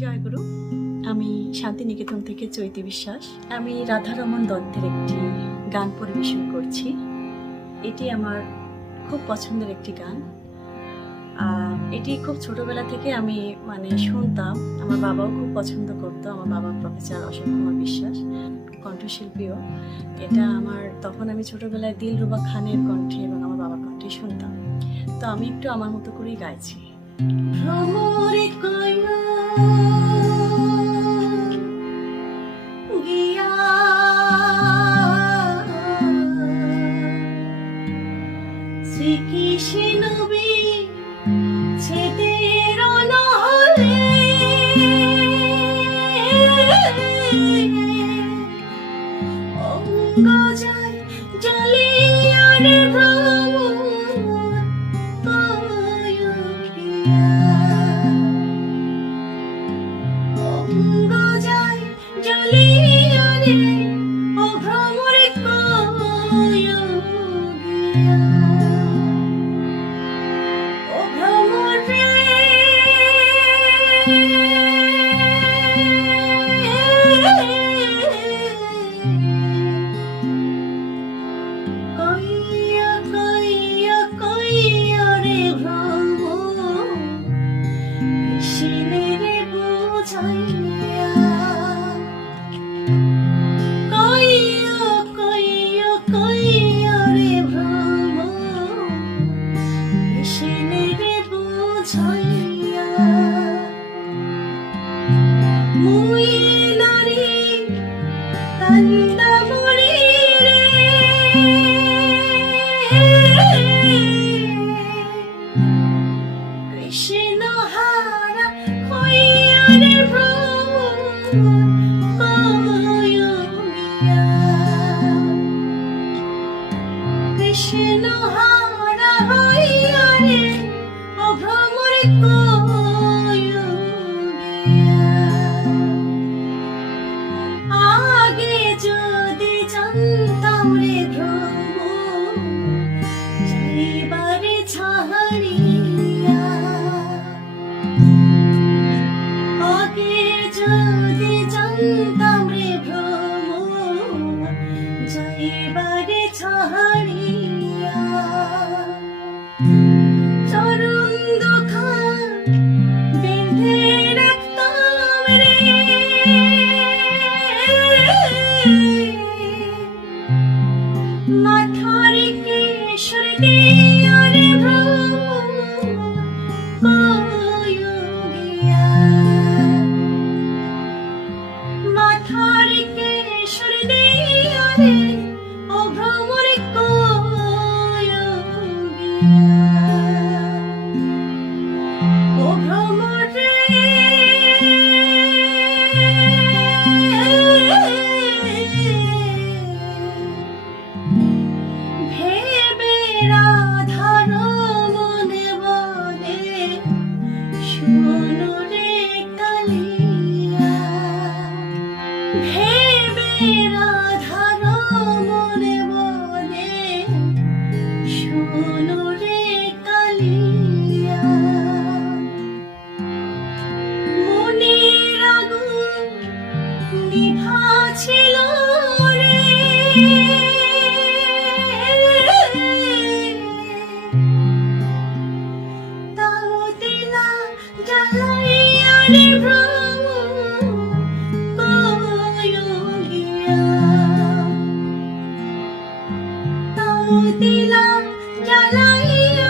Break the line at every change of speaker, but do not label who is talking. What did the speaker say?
জয়গুরু, আমি শান্তিনিকেতন থেকে চৈতি বিশ্বাস। আমি রাধারমন দত্তের একটি গান পরিবেশন করছি। এটি আমার খুব পছন্দের একটি গান। এটি খুব ছোটবেলা থেকে আমি মানে শুনতাম। আমার বাবাও খুব পছন্দ করতো। আমার বাবা প্রফেসর অশোক কুমার বিশ্বাস কণ্ঠশিল্পীও এটা আমার, তখন আমি ছোটবেলায় দিলরুবা খানের কণ্ঠে এবং আমার বাবার কণ্ঠে শুনতাম। তো আমি একটু আমার মতো করেই গাইছি। ভ্রমরে শ্রীকৃষ্ণ বি ছেদের নহলে অঙ্গ যায় অঙ্গ যায় জলিয়ারে কৃষ্ণ হারা হইয়া রে you. নিভা ছিল রে। তাও দিলা জ্বালাইয়া রে দিলাম জ্বালাইয়া